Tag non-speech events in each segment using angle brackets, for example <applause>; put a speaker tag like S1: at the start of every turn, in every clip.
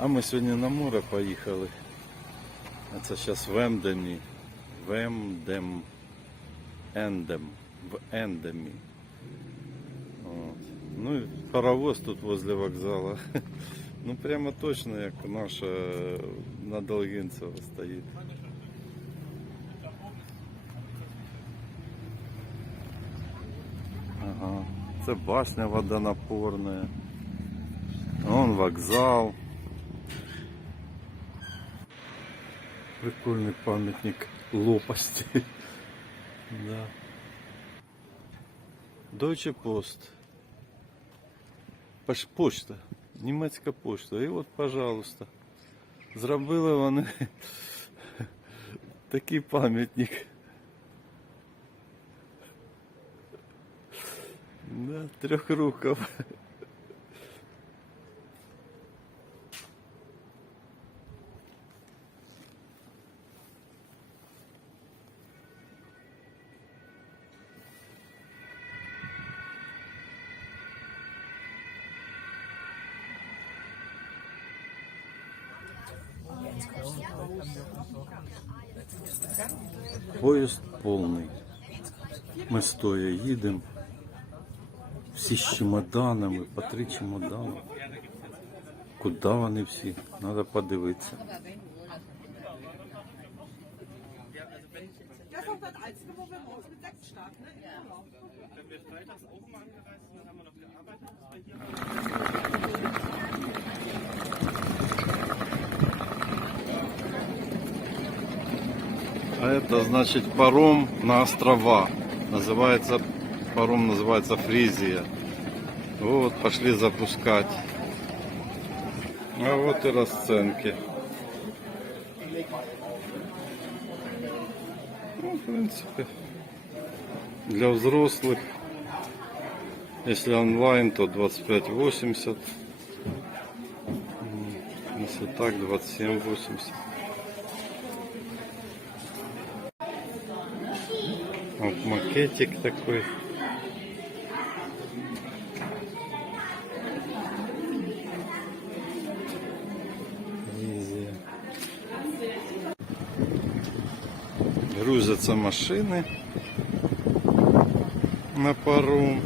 S1: А ми сьогодні на море поїхали. А це зараз в Емдемі. В Емдем. Ендем. В Ендемі. Ну і паровоз тут возле вокзала. <laughs> Ну прямо точно як наша на Долгінцево стоїть. Ага. Це башня водонапорная. Вон вокзал. Прикольный памятник лопасти. Да. Deutsche Post. Почта. Німецька почта. І от, пожалуйста. Зробили вони такий пам'ятник. Да, трьох рукав. Поїзд повний. Ми стоя їдемо. Всі з чемоданами, по три чемодани. Куди вони всі? Треба подивитися. А это значит паром на острова. Называется паром называется Фризия. Вот пошли запускать. А вот и расценки. Ну, в принципе, для взрослых, если онлайн, то 25,80. М, Если так, 27,80. Вот макетик такой. Грузятся машины на паром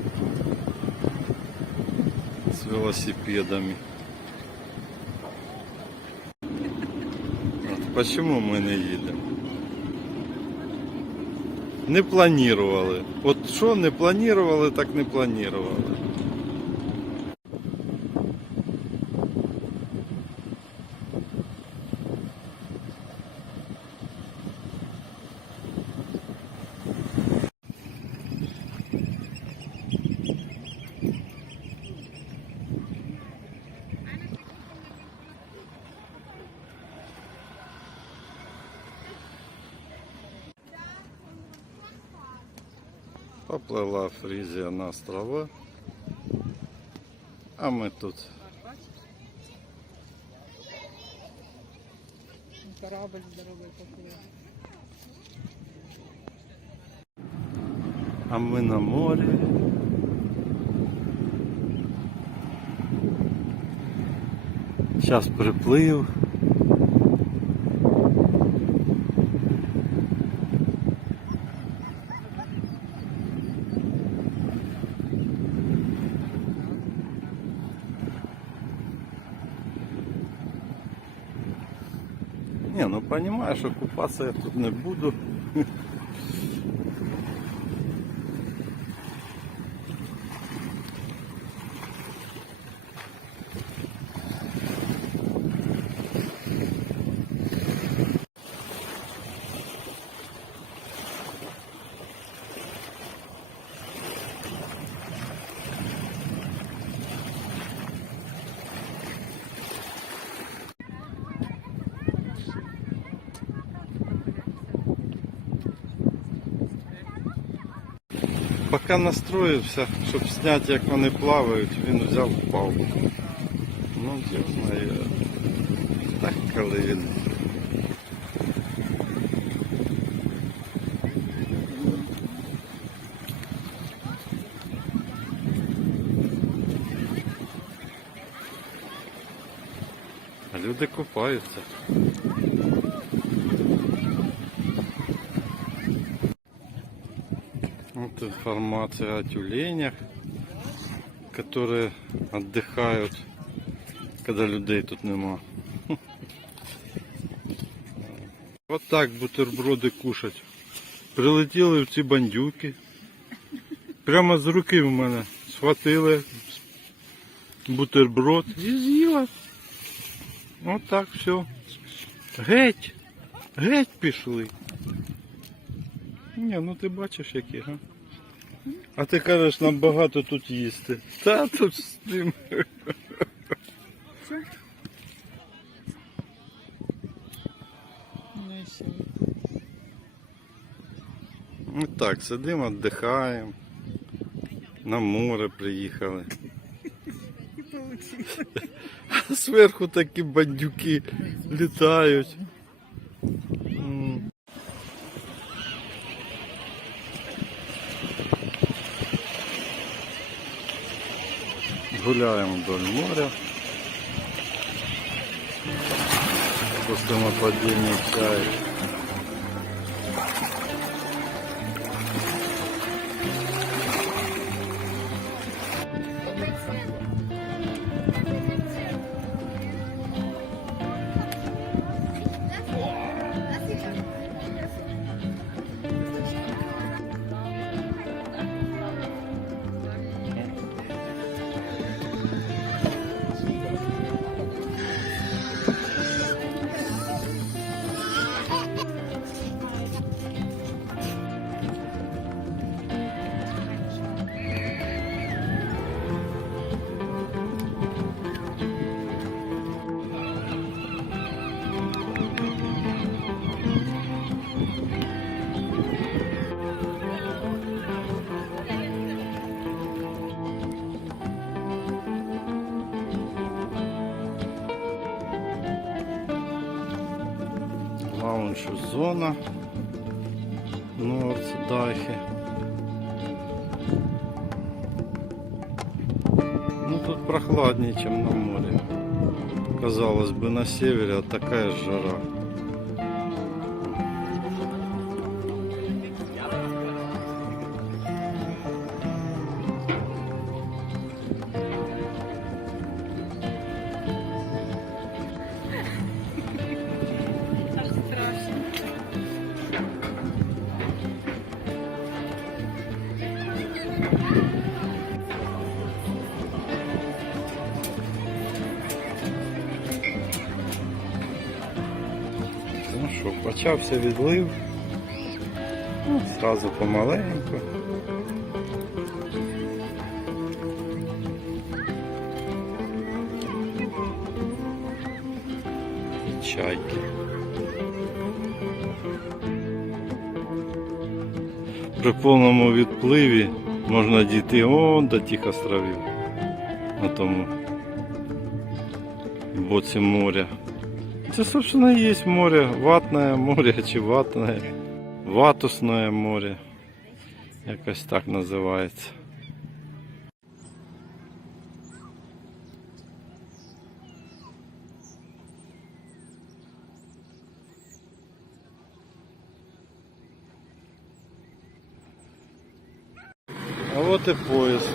S1: с велосипедами. Вот почему мы не едем? Не планували. От що не планували, так не планували. Поплила Фрізія на острова. А ми тут.
S2: Корабль здоровый такой.
S1: А ми на морі. Зараз приплив. Не, ну понимаешь, що я тут не буду. Поки настроївся, щоб зняти, як вони плавають, він взяв впав. Ну, я знаю. Так, коли він. Люди купаються. Вот информация о тюленях, которые отдыхают, когда людей тут нема. <laughs> Вот так бутерброди кушать. Прилетіли в ці бандюки. Прямо з руки в мене схватили бутерброд і з'їла. От так все. Геть! Геть пішли. Ні, ну ти бачиш які, га? А ти кажеш, нам багато тут їсти. Та тут з тим.
S2: Ну і все.
S1: Ну так, сидимо, віддихаємо. На море приїхали. А зверху такі бандюки літають. Гуляємо вдоль моря. После нападения чаек. Лаунж зона Норддайхе. Ну тут прохладнее, чем на море. Казалось бы, на севере а такая жара. Ну що, почався відлив. Ну, Зразу помаленьку. І чайки. При повному відпливі можна дійти он до тих островів на тому боці моря. Це, собственно, і є море, ватне море чи ватне, ватусне море. Якось так називається. Вот и поезд.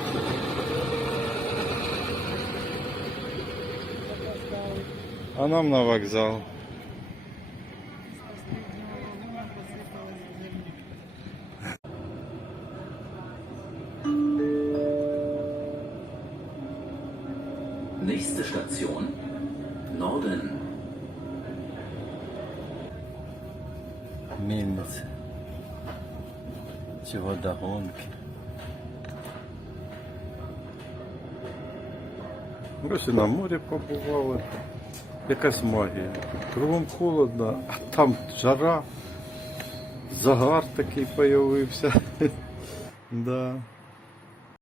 S1: А нам на вокзал.
S3: Nächste Station Norden.
S1: Мельниця. Чи водогонки. Ось і на морі побували. Якась магія. Кругом холодно, а там жара. Загар такий появився. <laughs> да.